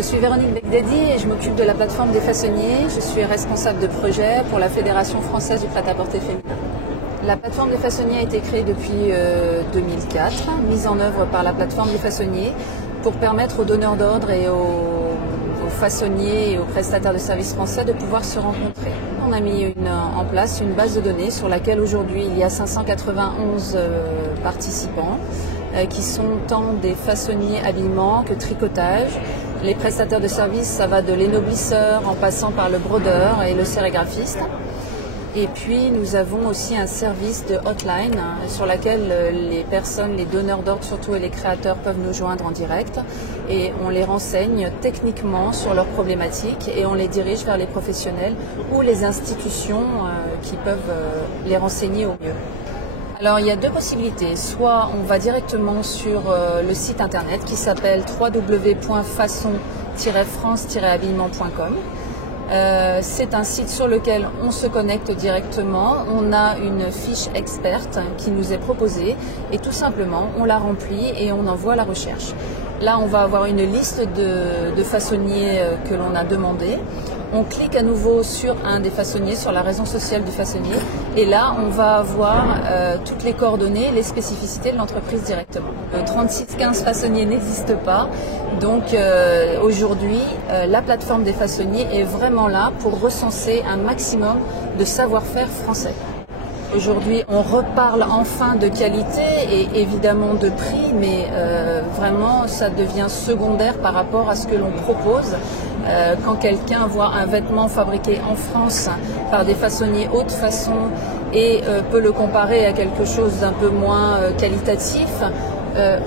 Je suis Véronique Begdadi et je m'occupe de la plateforme des façonniers. Je suis responsable de projet pour la Fédération française du prêt-à-porter féminin. La plateforme des façonniers a été créée depuis 2004, mise en œuvre par la plateforme des façonniers pour permettre aux donneurs d'ordre et aux façonniers et aux prestataires de services français de pouvoir se rencontrer. On a mis en place une base de données sur laquelle aujourd'hui il y a 591 participants qui sont tant des façonniers habillement que tricotage. Les prestataires de services, ça va de l'énoblisseur en passant par le brodeur et le sérigraphiste. Et puis nous avons aussi un service de hotline sur laquelle les personnes, les donneurs d'ordre surtout et les créateurs peuvent nous joindre en direct et on les renseigne techniquement sur leurs problématiques et on les dirige vers les professionnels ou les institutions qui peuvent les renseigner au mieux. Alors il y a deux possibilités, soit on va directement sur le site internet qui s'appelle www.façon-france-habillement.com. C'est un site sur lequel on se connecte directement, on a une fiche experte qui nous est proposée et tout simplement on la remplit et on envoie la recherche. Là on va avoir une liste de façonniers que l'on a demandé. On clique à nouveau sur un des façonniers, sur la raison sociale du façonnier et là on va avoir toutes les coordonnées, les spécificités de l'entreprise directement. 3615 façonniers n'existe pas, donc aujourd'hui la plateforme des façonniers est vraiment là pour recenser un maximum de savoir-faire français. Aujourd'hui, on reparle enfin de qualité et évidemment de prix, mais vraiment, ça devient secondaire par rapport à ce que l'on propose. Quand quelqu'un voit un vêtement fabriqué en France par des façonniers haute façon et peut le comparer à quelque chose d'un peu moins qualitatif,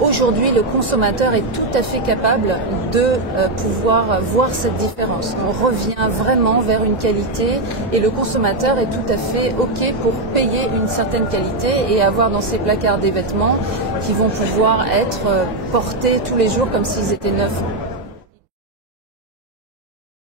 aujourd'hui, le consommateur est tout à fait capable de pouvoir voir cette différence. On revient vraiment vers une qualité et le consommateur est tout à fait OK pour payer une certaine qualité et avoir dans ses placards des vêtements qui vont pouvoir être portés tous les jours comme s'ils étaient neufs.